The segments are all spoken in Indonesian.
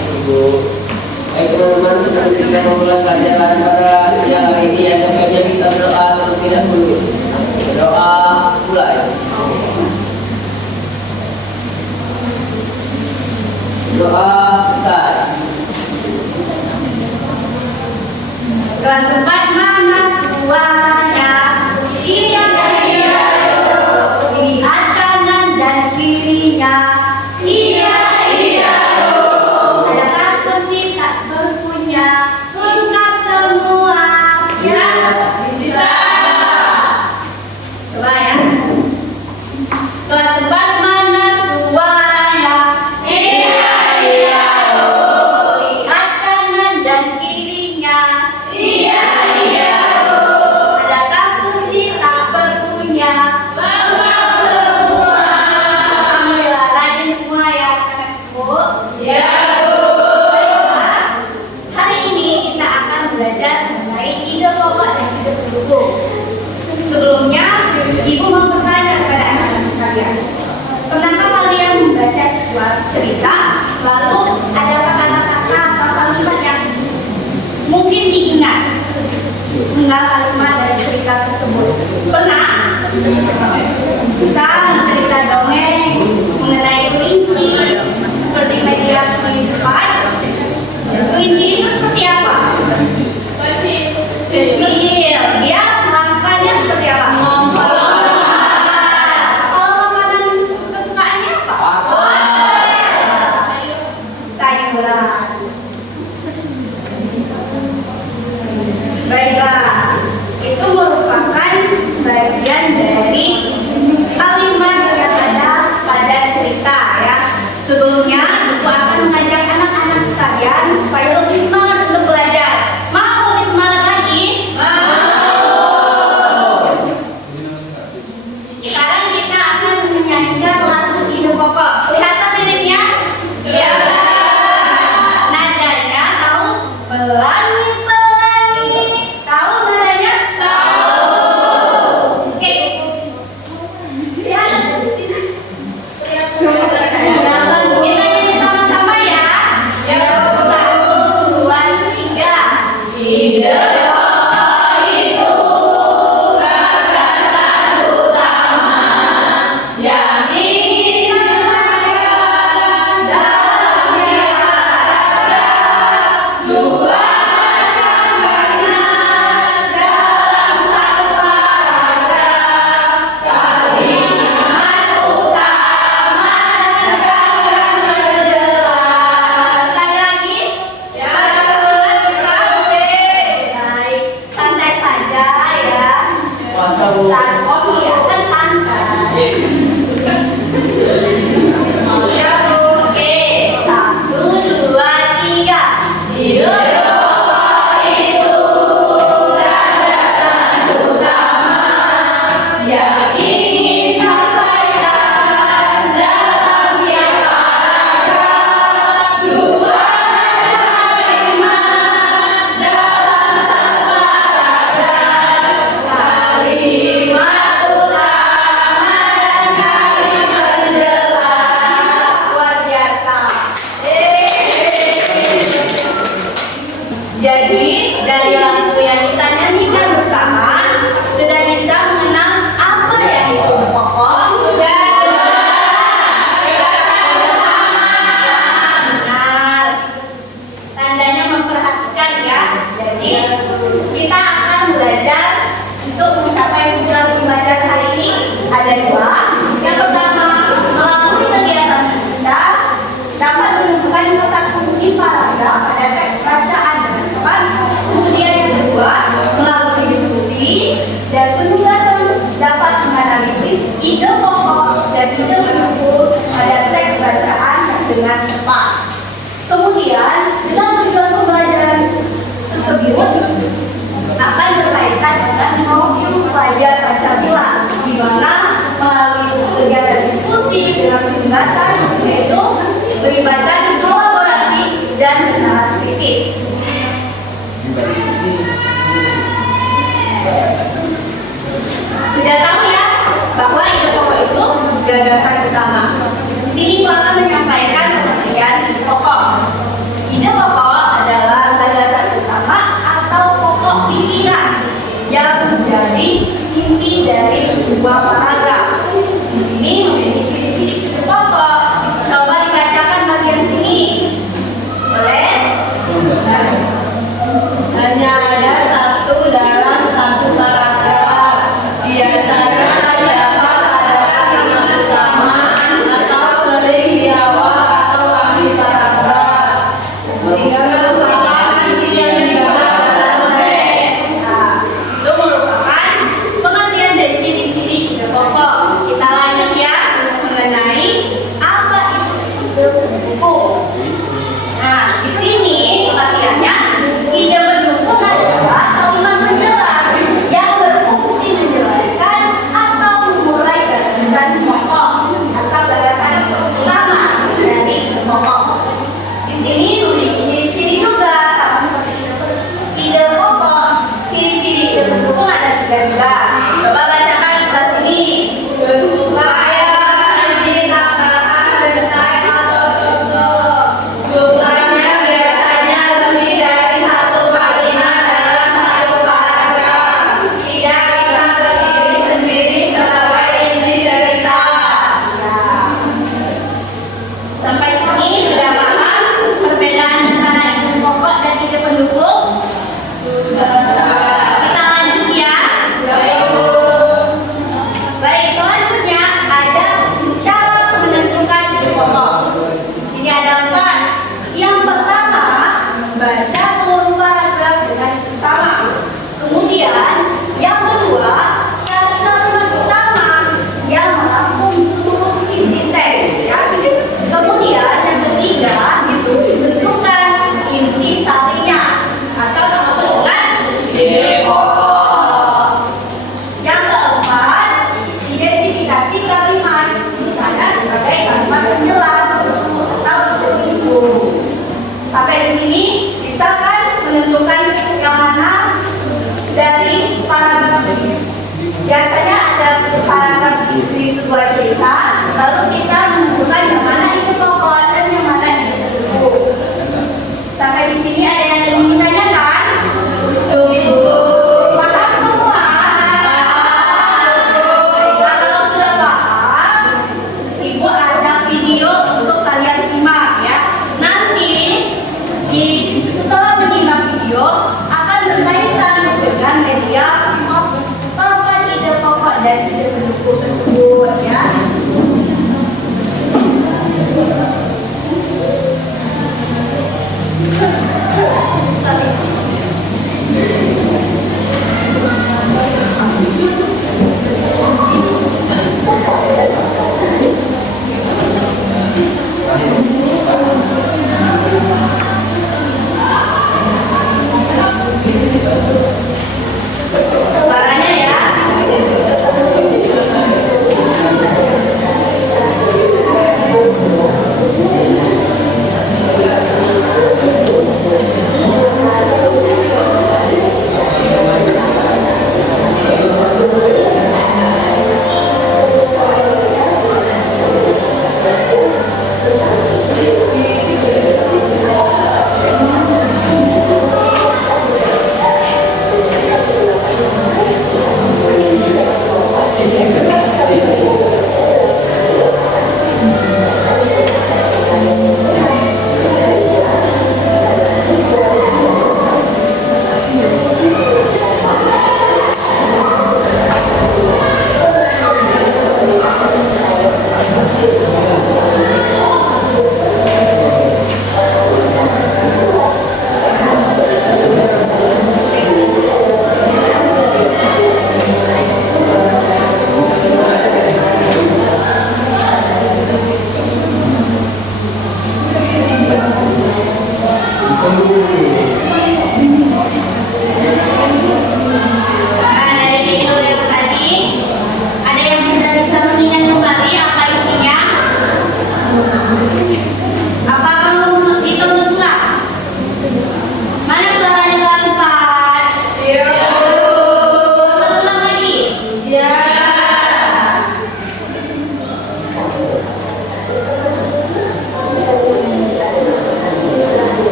Ibu. Baik teman-teman, sebelum kita memulai pelajaran pada siang hari ini, yang sebaiknya kita berdoa terlebih dahulu. Berdoa mulai. Doa besar. Kesempat mana suaranya? Iya, iya, lihat kanan dan kirinya. Iya, iya, adakah kursi tak berpunya untuk semua? Ya, bisa. Coba ya. Kesempat mana suaranya? Iya, iya, lihat kanan dan kirinya. Iya, iya, adakah kursi tak berpunya? Lengkap semua. Alhamdulillah, rajin semua ya anak-anakku. Ya, Bu. Baiklah, hari ini kita akan belajar mengenai ide pokok dan ide pendukung. Sebelumnya, Ibu mau bertanya kepada anak-anak sekalian. Pernahkah kalian membaca sebuah cerita, lalu ada kata-kata atau kalimat yang mungkin diingat enggak kalimat dari cerita tersebut? Pernah? Misal cerita dongeng mengenai kelinci seperti media kehidupan. Kelinci itu seperti apa? Kecil. Dia melakukannya seperti apa? Kalau makanan kesukaannya apa? Sayuran. Baiklah, itu merupakan bagian dari kalimat yang ada pada cerita ya. Sebelumnya, Ibu akan mengajak anak-anak sekalian supaya lebih semangat untuk belajar. Mau lebih semangat lagi? Mau. Sekarang kita akan menyanyikan lagu ide pokok. Kelihatan liriknya? Ya. Nadanya tahu? Pelangi-pelangi. Tahu nadanya? Tahu. Oke. Lihat di sini. Kita nyanyi sama-sama ya. Ya. 1, 2, 3. Ide pokok itu gagasan utama yang ingin disampaikan dalam paragraf. Dua macam kalimat dalam satu paragraf. Kalimat utama dan gagasan menjelas. Sekali lagi. Ya, bisa. Baik, santai saja ya. Masa Bu? Santai, iya kan santai. Ya Bu, oke. 1, 2, 3. Ide pokok itu gagasan utama yang ingin disampaikan dalam tiap paragraf. Dua macam kalimat dalam satu paragraf. Kalimat utama dan kalimat menjelas. Luar biasa. Jadi dari lagu yang kita nyanyikan bersama sudah bisa mengenal apa yang itu pokok? Sudah. Benar. Tandanya memperhatikan ya. Jadi kita akan belajar untuk mencapai tujuan pembelajaran hari ini ada 2. Yang pertama, melalui kegiatan kita dapat menemukan kata kunci paragraf pada teks bacaan dengan tepat. Kemudian yang kedua, melalui diskusi dan penugasan dapat menganalisis ide pokok dan ide pendukung pada teks bacaan dengan tepat. Kemudian dengan tujuan pembelajaran tersebut akan berkaitan dengan modul pelajar Pancasila, di mana melalui kegiatan diskusi dengan penugasan yaitu melibatkan kolaborasi dan kenalan kritis. Sudah tahu ya bahwa ide pokok itu gagasan utama. Di sini Ibu akan menyampaikan pengertian ide pokok.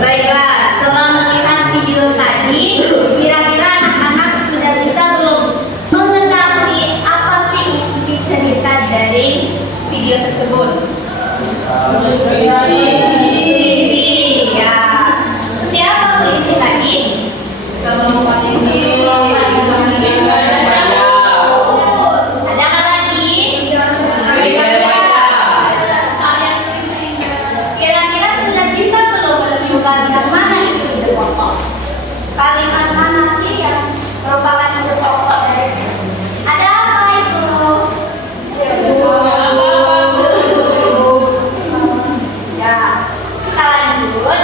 Baiklah, setelah melihat video tadi, kira-kira anak-anak sudah bisa belum mengetahui apa sih inti cerita dari video tersebut? Kelinci, ya. Seperti apa kelinci tadi? Adakah lagi? Kira-kira sudah bisa belum menentukan yang mana itu ide pokok? Kalimat mana sih yang merupakan ide pokok dari? Ada apa itu? Ya, kita lanjut.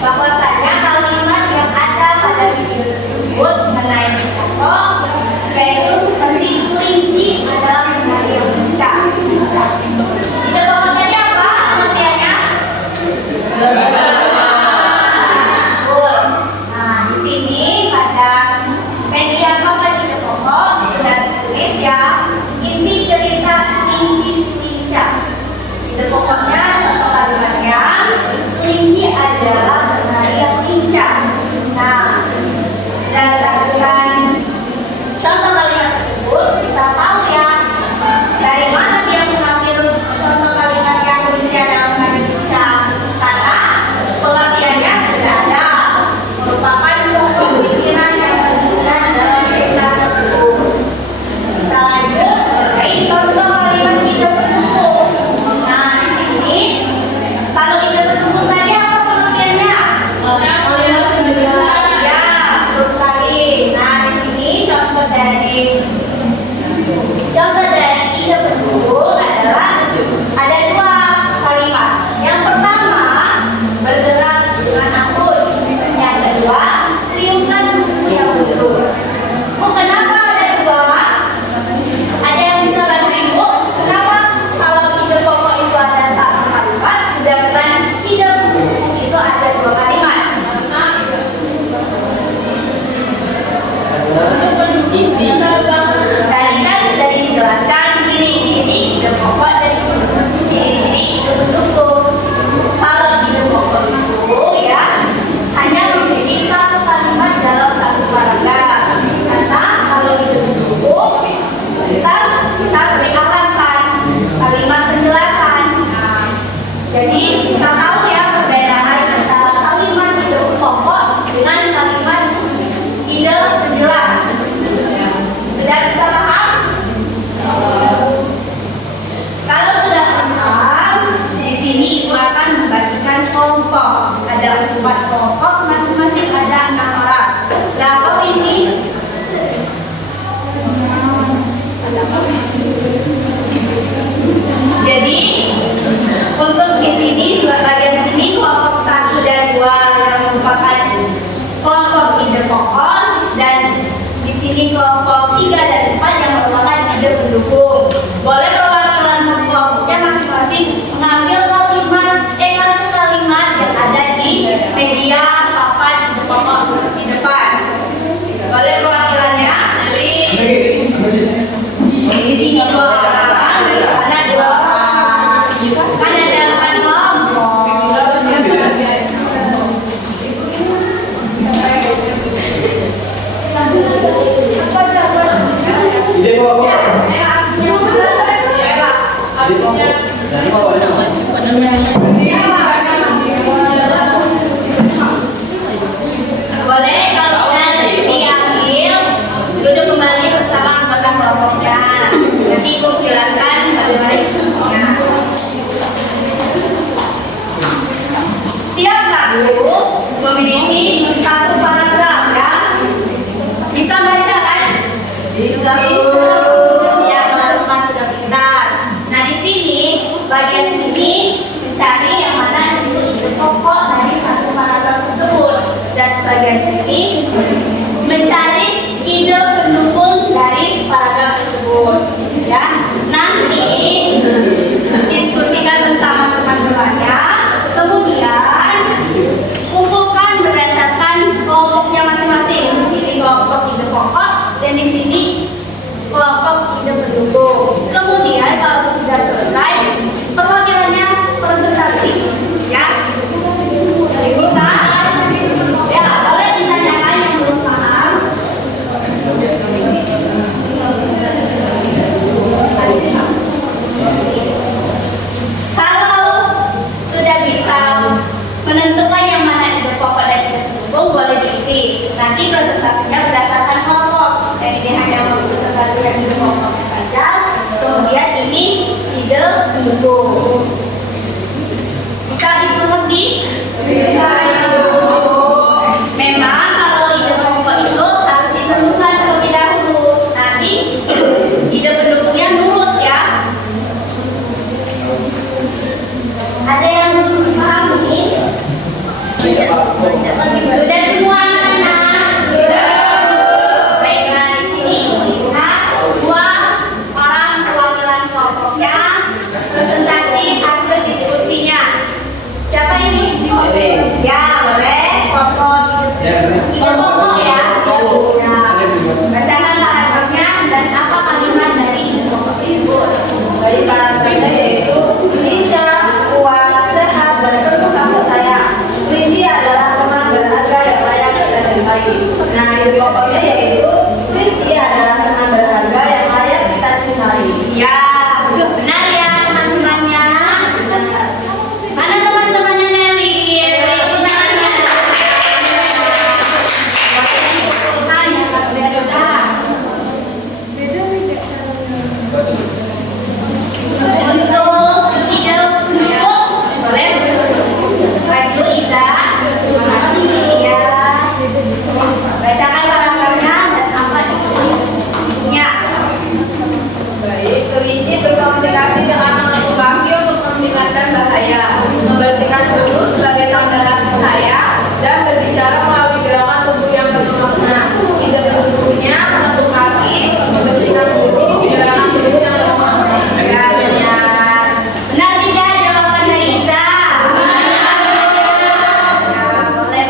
Bahwasanya kalimat yang ada pada video tersebut mengenai ide pokok yaitu seperti kelinci adalah penari yang lincah. Ide pokok tadi apa pengertiannya? Betul. Nah, di sini pada media papan ide pokok sudah ditulis ya inti cerita kelinci si lincah. Ide pokoknya contoh kalimatnya kelinci adalah penari yang lincah. Nah, berdasarkan contoh kalimat tersebut bisa tahu ya dari mana dia mengambil contoh kalimat yang kelinci adalah penari lincah. Karena pengertiannya sudah ada, merupakan pokok pikiran yang tersusun dalam cerita tersebut. Kita lanjut mengenai contoh kalimat ide pendukung. Nah, di sini kalau ide pendukung tadi apa pengertiannya? Ya, betul sekali. Nah, di sini contoh dari ide pendukung adalah ada dua kalimat. Yang pertama, bergerak dengan anggun. Yang kedua, tiupkan buku yang betul. Bu, kenapa ada dua? Ada yang bisa bantu ibu? Kenapa kalau ide pokok itu ada satu kalimat, sedangkan ide pendukung itu ada dua kalimat? Isi. Tadi kan sudah dijelaskan ciri-ciri ide pokok dan ciri-ciri ide pendukung. Kalau ide pokok itu ya hanya memiliki satu kalimat dalam satu paragraf. Karena kalau ide pendukung bisa kita beri alasan, kalimat penjelasan. Nah, jadi bisa tahu ya perbedaan antara kalimat ide pokok dengan kalimat ide penjelas. Sudah bisa paham? Kalau sudah paham, di sini ibu akan membagikan kelompok. Ada 4 kelompok, masing-masing ada 6 orang. Berapa ini? Jadi untuk di sini bagian sini kelompok 1 dan 2 yang merupakan kelompok ide pokok, dan di sini kelompok 3 dan 4 yang merupakan ide pendukung. Boleh perwakilan kelompoknya masing-masing mengambil satu kalimat yang ada di media papan ide pokok di depan. Boleh perwakilannya? Di sini 2 orang, di sana 2 orang. Kan ada 4 kelompok. Ide pokok. Boleh kalau sudah diambil, duduk kembali. dan di sini kelompok ide pendukung. Kemudian kalau sudah selesai, perwakilannya presentasi, ya. Bisa? Ya, boleh ditanyakan yang belum paham. Kalau sudah bisa menentukan yang mana ide pokok dan ide pendukung, boleh diisi. Nanti presentasinya berdasarkan kelompok. Dan ini hanya mempresentasikan ide pokoknya saja. Kemudian ini ide pendukung. Bisa dimengerti? Bisa. Memang kalau ide pokok itu harus ditentukan terlebih dahulu. Nanti ide pendukungnya nurut ya. Ada yang belum paham ini? Sudah semua anak? Sudah. Baiklah, di sini lihat dua orang perwakilan kelompoknya presentasi hasil diskusinya. Siapa ini? Ya, boleh. Pokok ide pokok ya. Bacakan paragrafnya dan apa kalimat dari ide pokok tersebut. Dari paragrafnya yaitu lincah, kuat, sehat, dan penuh kasih sayang. Kelinci adalah teman berharga yang layak kita cintai. Nah, ide pokoknya yaitu kelinci adalah teman berharga yang layak kita cintai. Ya, benar ya teman-temannya. Mana teman-temannya Nelly? Tepuk tangannya. Untuk ide pendukung, boleh maju Iza. Makasih ya. Bacakan paragrafnya dan apa isinya. Baik, kelinci berkomunikasi dengan mengetuk kaki untuk menghilangkan bahaya, membersihkan bulu sebagai tanda kasih sayang, dan berbicara melalui gerakan tubuh yang penuh makna. Ide pendukungnya mengetuk kaki, membersihkan bulu, gerakan tubuh yang penuh makna. Ya, benar. Benar tidak jawaban dari Iza? Ya, boleh.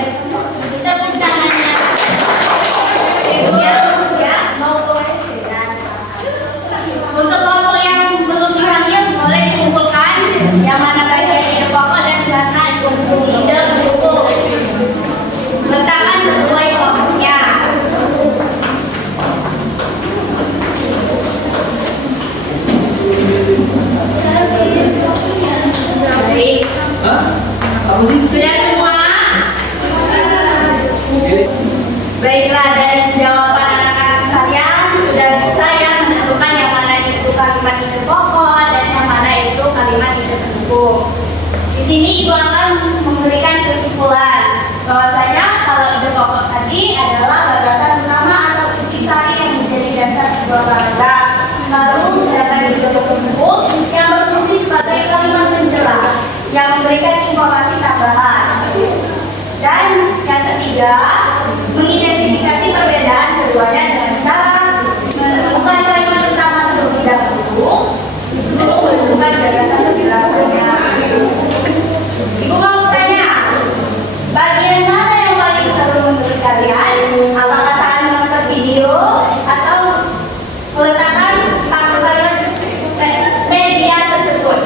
Tepuk tangannya. Ya, mau boleh ya. Untuk kelompok yang belum dipanggil boleh dikumpulkan yang mana bagian ide pokok dan karena ide pendukung. Letakkan sesuai kelompoknya. Baik. Sudah semua? Baiklah, dari jawaban anak-anak sekalian sudah bisa yang menentukan yang mana itu kalimat ide pokok dan yang mana itu kalimat ide pendukung. Di sini Ibu akan memberikan kesimpulan bahwasanya kalau ide pokok tadi adalah gagasan utama atau intisari yang menjadi dasar sebuah paragraf. Lalu sedangkan ide pendukung yang berfungsi sebagai kalimat penjelas yang memberikan informasi tambahan. Dan yang ketiga, mengidentifikasi perbedaan keduanya dengan cara menemukan kalimat utama terlebih dahulu sebelum menentukan gagasan penjelasannya. Ibu mau tanya, bagian mana yang paling seru menurut kalian? Apakah saat menonton video atau meletakkan kalimat media tersebut?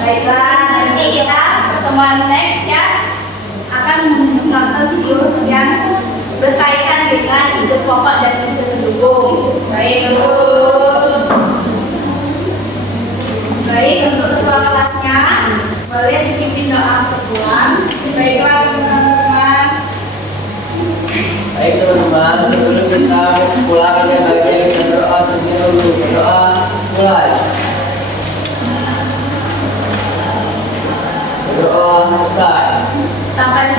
Baiklah, nanti kita pertemuan next ya akan menonton video yang berkaitan dengan ide pokok dan ide pendukung. Baik, Bu. Baik, untuk ketua kelasnya boleh dipimpin doa pertemuan. Baiklah teman-teman. Baik teman-teman, sebelum kita pulang ini bagian kita berdoa terlebih dahulu. Berdoa mulai. Berdoa selesai. Sampai